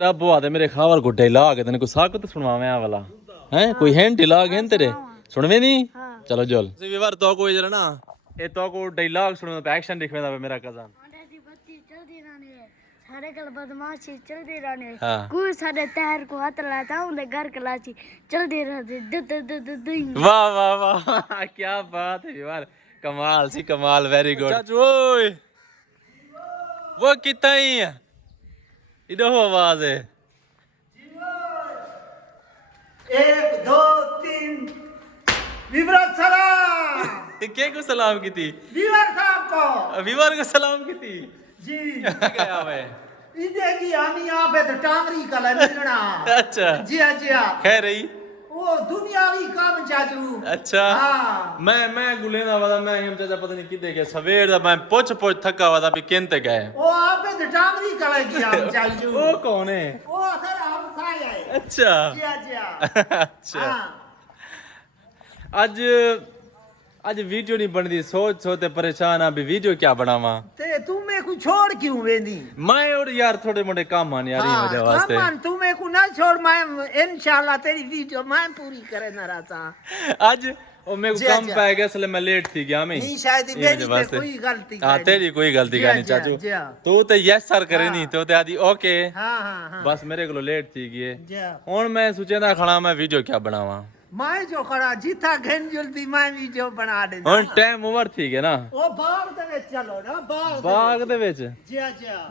ਰੱਬ ਆਦੇ ਮੇਰੇ ਖਾਵਰ ਗੁੱਡੇ ਲਾ ਕੇ ਤੈਨੂੰ ਕੋਈ ਸਾਕਤ ਸੁਣਾਵੇਂ ਆ ਵਾਲਾ ਹੈ ਕੋਈ ਹੈਂਡ ਢਿਲਾ ਗਏ ਤੇਰੇ ਸੁਣਵੇਂ ਨਹੀਂ ਚਲੋ ਜਲ ਤੁਸੀਂ ਵੀ ਵਾਰ ਤੋ ਕੋਈ ਜਰਾ ਨਾ ਇਹ ਤੋ ਕੋ ਡਾਇਲੌਗ ਸੁਣੋ ਤੇ ਐਕਸ਼ਨ ਦਿਖਵੇਂਦਾ ਮੇਰਾ ਕਜ਼ਨ ਦੀ ਬੱਤੀ ਚਲਦੀ ਰਹਿਣੀ ਹੈ ਸਾਡੇ ਕੋਲ ਬਦਮਾਸ਼ੀ ਚਲਦੀ ਰਹਿਣੀ ਹੈ ਕੋਈ ਸਾਡੇ ਟਾਇਰ ਕੋ ਹੱਥ ਲਾਤਾ ਉਹਦੇ ਘਰ ਕਲਾਚੀ ਚਲਦੀ रहती द वाह वाह वाह क्या बात है यार कमाल सी कमाल वेरी गुड चाचू ओए वो कितना ही है इधर हो आवाज है 1 2 3 विवरत सलाम के को सलाम की थी विवर साहब को विवर को सलाम की थी जी गया मैं इधे की हम यहाँ पे तो टांगरी का मिलना अच्छा जी हाँ जी हाँ खैर रही वो दुनियावी काम चाचू अच्छा हाँ मैं गुलेना वाला मैं हम चाचा पता नहीं किधर गया सवेर दा मैं पोछ थका हुआ था भी केंते गए वो आप पे तो टांगरी का की हम चाचू वो कौन है वो सर हम साय है अच्छा जी हाँ जी हाँ अच्छा आज वीडियो नहीं बनती सोच सोचते परेशान अभी वीडियो क्या बनावा ते तू मेरे को छोड़ क्यों वेंदी मैं और यार थोड़े मोटे काम आने यार ये वजह वास्ते काम तू मेरे को ना छोड़ मैं इंशाल्लाह तेरी वीडियो मैं पूरी करे ना रहता आज और मेरे को काम पे गया इसलिए मैं लेट थी गया मैं नहीं शायद मेरी कोई गलती हां तेरी कोई गलती का नहीं चाचू तू तो यस सर करे नहीं तो ते आदि ओके हां हां बस मेरे को लेट थी गए हुन मैं सोचे ना खड़ा मैं वीडियो क्या बनावा मैं जो खड़ा जिथा घन जल्दी मैं वीडियो बना दे हुन टाइम ओवर थी गया ना ओ बाग दे विच चलो ना बाग दे विच जी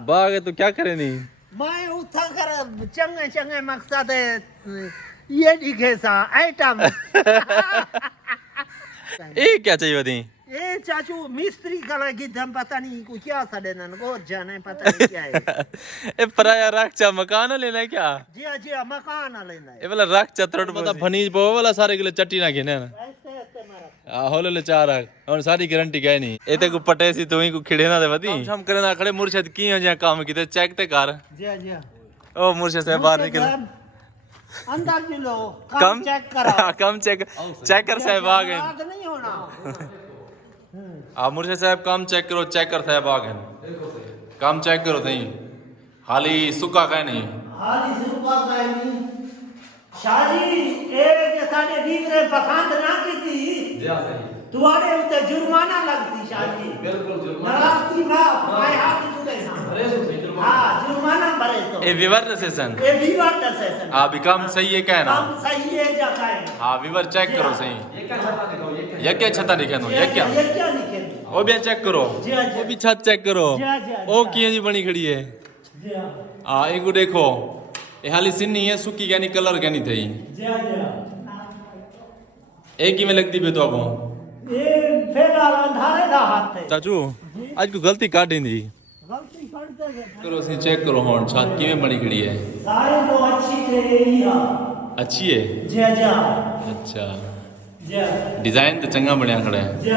बाग तू क्या करे नहीं मैं उठा कर चंगे चंगे मकसद ये दिखे सा आइटम ये क्या चाहिए थी ए चाचू मिस्त्री कला की धम पता नहीं को क्या सड़े नन को जाने पता नहीं क्या है ए पराया रक्षा मकान लेना क्या जी मकान लेना है ए वाला रक्षा त्रोट पता फनीज पो वाला सारे के लिए चट्टी ना घेने ऐसे ऐसे मारा होले ले चार और सारी गारंटी गए नहीं ए ते को पटे सी तू ही को खिड़े ना दे वदी हम करे ना खड़े मुर्शिद की हो जा काम कीते चेक ते कर जी ओ मुर्शिद साहब बाहर निकल अंदर भी लो कम चेक करो कम चेकर साहब आ गए याद नहीं होना आप मुर्शिद साहब काम चेक करो चेकर साहब आ गए काम चेक करो सही हाली सुका कह नहीं हाली सुका कह नहीं शादी ए जे साडे दीकरे पसंद ना कीती जी सही तुम्हारे उते जुर्माना लगती शादी बिल्कुल जुर्माना नाराजगी मैं हाथ तुके भरे सो सही जुर्माना हां जुर्माना भरे तो ए विवर सेशन हां भी काम सही है कहना काम सही है जा कहे हां विवर चेक करो सही ये क्या छता दिखे नो ये क्या लिखे वो भी चेक करो वो भी छत चेक करो ओ किए जी बनी खड़ी है हां एक देखो ये हाली सिन्नी है सुकी क्या नहीं कलर क्या नहीं थई एक ही में लगती पे तो अब ये फिलहाल अंधारे दा हाथ है चाचू आज को गलती काटी दी गलती करते करो सी चेक करो होन छत की में बनी खड़ी है सारे तो अच्छी तेरी है अच्छी है जी अच्छा जी डिजाइन तो चंगा बनया खड़ा है जी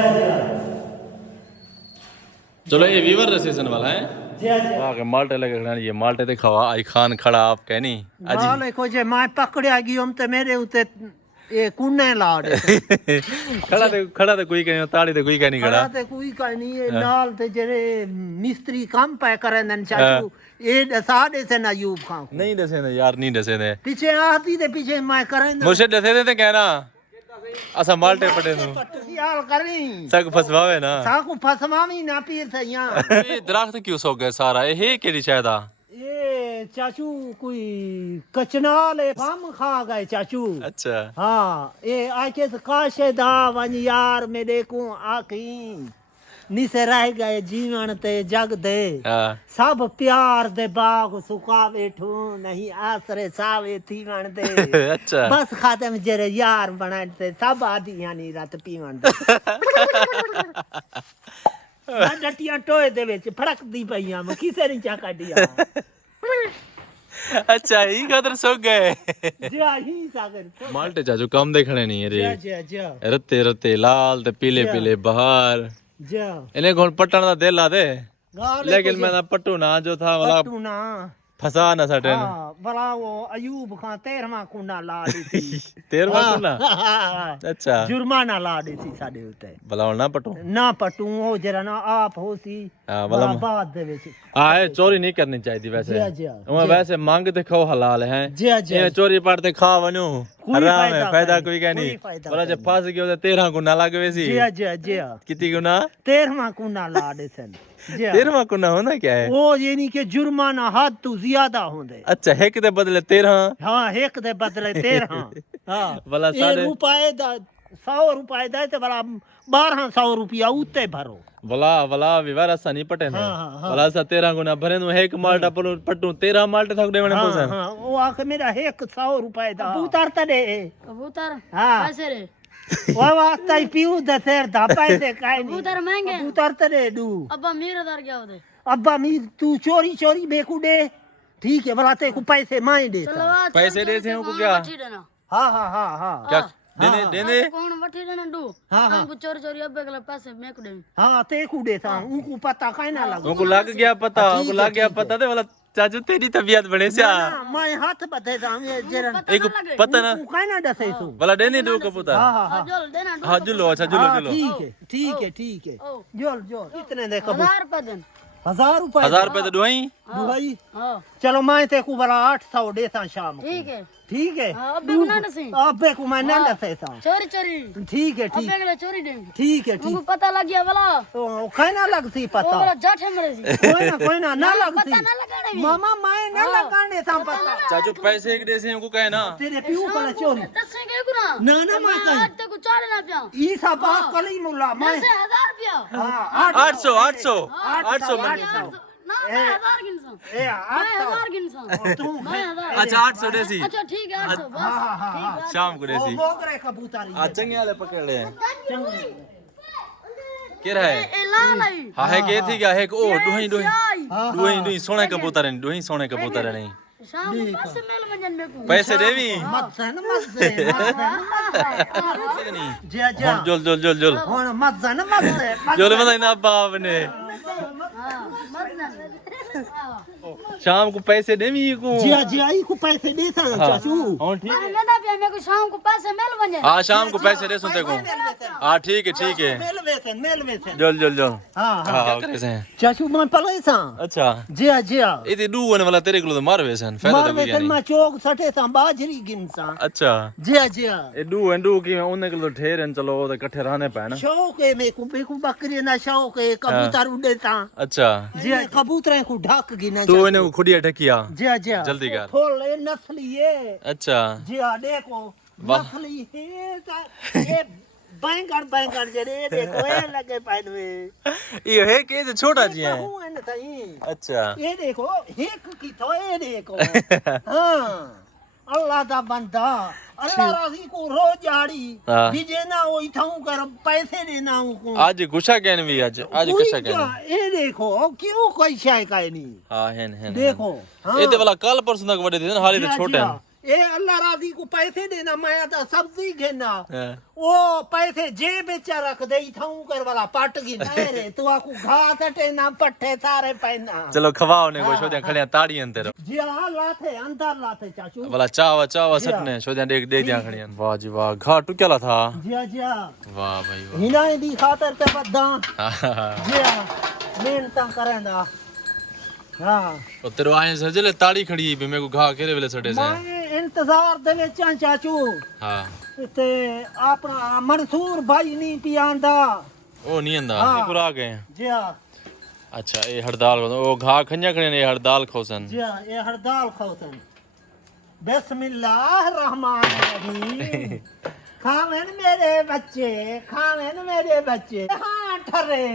चलो ये वीवर रसेशन वाला है जी आगे माल्टे लगे खड़ा ये माल्टे ते खवा आई खान खड़ा आप कहनी माले को जे मैं पकड़या गई हम ते मेरे उते ये कुने लाड खड़ा ते कोई कहनी ताड़ी ते कोई कहनी खड़ा ते कोई कहनी ये नाल ते जेरे मिस्त्री काम पे करे नन चाचू ये साडे से ना यूब खां नहीं दसे ने यार नहीं दसे ने पीछे आती ते पीछे मैं करे मुझे दसे दे ते कहना असा माल्टे पटे नु यार करी सग फसवावे ना साकू फसवावी ना पीर थे यहां ये दरख्त क्यों सो गए सारा ये केड़ी शायद आ ये चाचू कोई कचनाल है हम खा गए चाचू अच्छा हाँ ये आके तो काशे दा वन यार मैं देखूं आखी निसे रह गए जीवन ते जग दे सब प्यार दे बाग सुखा बैठू नहीं आसरे सावे थीवन दे अच्छा बस खाते में जेरे यार बनाते सब आदि यानी रात पीवन दे मैं डटियां टोए दे विच फड़कदी पईयां मैं किसे नहीं चा काढिया अच्छा ही कदर सो गए जा ही सागर माल्टे चाचू काम देखने नहीं है रे जा रत्ते रत्ते लाल ते पीले पीले बहार जा इन्हें कौन पटन दा दिल आ दे लेकिन मैं पट्टू ना जो था वाला पट्टू ना फसा ना सटे हाँ भला वो अयूब खां 13वां कुंडा ला दी थी 13वां कुंडा अच्छा जुर्माना ला दी थी साडे उत्ते भला हुन ना पटो ना पटू ओ जरा ना आप होसी हाँ, भला बाद दे विच हाँ चोरी नहीं करनी चाहिए वैसे जी वो वैसे मांग ते खाओ हलाल है जी जी ये चोरी पड़ते खा वनो कोई हराम है फायदा फायदा कोई कोई का कोई नहीं फायदा भला जब कोई फंस गयो तो 13 गुना लग वैसी जी जी जी कितनी गुना 13वां कुंडा ला दे सन जी 13वां गुना होना क्या है वो यानी कि जुर्माना हद तो ज्यादा होंदे अच्छा एक दे बदले 13 हाँ एक दे बदले 13 हाँ भला ये साढ़े रुपए दा 100 रुपए दे ते भला 1200 रुपया उत्ते भरो भला भला विवार असा नहीं पटे ने हाँ, हाँ, हाँ। भला सा 13 गुना भरे नु एक माल्टा पटू 13 माल्टा थक देवने हाँ पोसे हाँ वो आके मेरा एक 100 रुपए दा कबूतर तड़े कबूतर हाँ कैसे रे वो वास्ता ही पीऊ दसेर दा पैसे काई नहीं कबूतर महंगे कबूतर तड़े दू अब्बा मेरे दर क्या होते अब्बा मी तू चोरी चोरी बेकू दे ठीक है भला ते को पैसे माई दे चलो आ पैसे दे से हमको क्या देना हाँ हाँ हाँ हाँ क्या देने देने कौन वठी देना डू हाँ, हाँ। हमको चोरी चोरी अब्बे के पैसे मैं को दे हाँ ते को देता उनको पता काई ना लगा उनको लग गया पता ठीक उनको है, लग गया ठीक है। पता दे वाला चाचू तेरी तबीयत बने से मैं हाथ बते दा ये जरा एक पता ना तू काई ना दसे सो भला देने दो कबूतर हाँ हाँ हाँ जल देना हाँ जुलो अच्छा जुलो हाँ, जुलो ठीक है ठीक है ठीक है ओ। जोल जोल कितने दे कबूतर 1000 रुपए देन 1000 रुपए 1000 रुपए तो दुआई दुबई हां चलो मैं ते को भला 800 देता शाम को ठीक है ठीक है हाँ, अब्बे को ना दसे अबे को मैं ना दसे सा चोरी चोरी ठीक है ठीक अब्बे के लिए चोरी देंगे ठीक है हमको ठीक पता लग गया वाला ओ काई ना लगती वो पता वाला जाट है मेरे से कोई ना ना पता लगती ना लगाने में मामा मैं ना लगाने सा पता चाचू पैसे एक दे से हमको कहे ना तेरे पिऊ को चोरी दस के को ना ना ना मैं आज तक को चाड़ ना पिया ई सब कली मुल्ला मैं 10,000 रुपया हाँ 800 800 800 बन ना मैं 1000 गिनसा ए मैं 1000 गिनसा तू मैं 1000 अच्छा 800 देसी अच्छा ठीक है 800 बस हाँ हाँ हाँ शाम को ओ देसी मोगरे कबूतर आ चंगे वाले पकड़ ले चंगे के रहे ए लाल आई हाँ है के थी क्या है ओ दुही दुही हाँ दुही दुही सोने कबूतर है दुही सोने कबूतर है नहीं शाम को बस मेल में जन में को पैसे देवी मत से न मत से नहीं जा जा जोल जोल जोल जोल होन मत से न मत से जोल बताई ना बाप ने हां मत जन शाम को पैसे देवी को जिया जिया ई को पैसे देता चाचू हां ठीक है मैं ना पिया मेरे को शाम को पैसे मेल बन जाए हाँ शाम को पैसे दे सुनते को हाँ ठीक है मेल में से जोल जोल जोल हाँ हाँ हाँ करे से चाचू मैं पले सा अच्छा जिया जिया इतनी डू होने वाला तेरे को तो मार वैसन फायदा मार तो में भी से नहीं मैं चौक सटे सा बाजरी गिन सा अच्छा जिया जिया ये डू की मैं उन्हें को तो ठहरन चलो तो इकट्ठे रहने पे ना शौक है मेरे को बकरी ना शौक है कबूतर उड़ेता अच्छा जिया कबूतर को ढक गिना तू इन्हें खुदिया ठकिया जिया जिया जल्दी कर खोल ले नस्ली ये अच्छा जिया देखो वाह। नस्ली है ये बैंगन बैंगन जरे देखो ये लगे पैन में ये है के जो छोटा जी है हूं न सही अच्छा ये देखो एक की तो ये देखो हाँ अल्लाह दा बंदा अल्लाह राजी को रोज जाड़ी हाँ। बीजे ना वो इथाऊ कर पैसे देना को आज गुस्सा कहने भी आज गुस्सा कहने ये देखो क्यों कोई शाय का नहीं हाँ है देखो हाँ ये तो वाला कल परसों तक बड़े थे ना हाली तो जिया, छोटे जिया। हैं ये अल्लाह राजी को पैसे देना मैं तो सब्जी घेना हाँ। वो पैसे जेब में रख दे इथाऊ कर वाला पट गी नहीं रे तू आकू घास हटे ना पट्टे सारे पैना चलो खवाओ ने को छोटे खड़िया ताड़ी अंतर जी हाँ लाते अंदर लाते चाचू वाला चावा सटने छोटे देख दे दिया खड़िया वाह जी वाह घाट टू क्या था जिया जिया वाह भाई वाह हिना दी खातर ते बद्दा हाँ। जिया मेहनत करंदा हाँ और तेरे आए सजले ताड़ी खड़ी भी मेरे को घा केरे वेले सटे से मैं इंतजार दे विच हाँ चाचू हाँ ते अपना मंसूर भाई नहीं पियांदा ओ नहीं अंदा हाँ। ये पूरा आ गए जिया अच्छा ये हड़ताल ओ घा खन्या खड़े ने हड़ताल खोसन जिया ये हड़ताल खौसन बिस्मिल्लाह रहमान रहीम खावेन मेरे बच्चे हाँ ठरे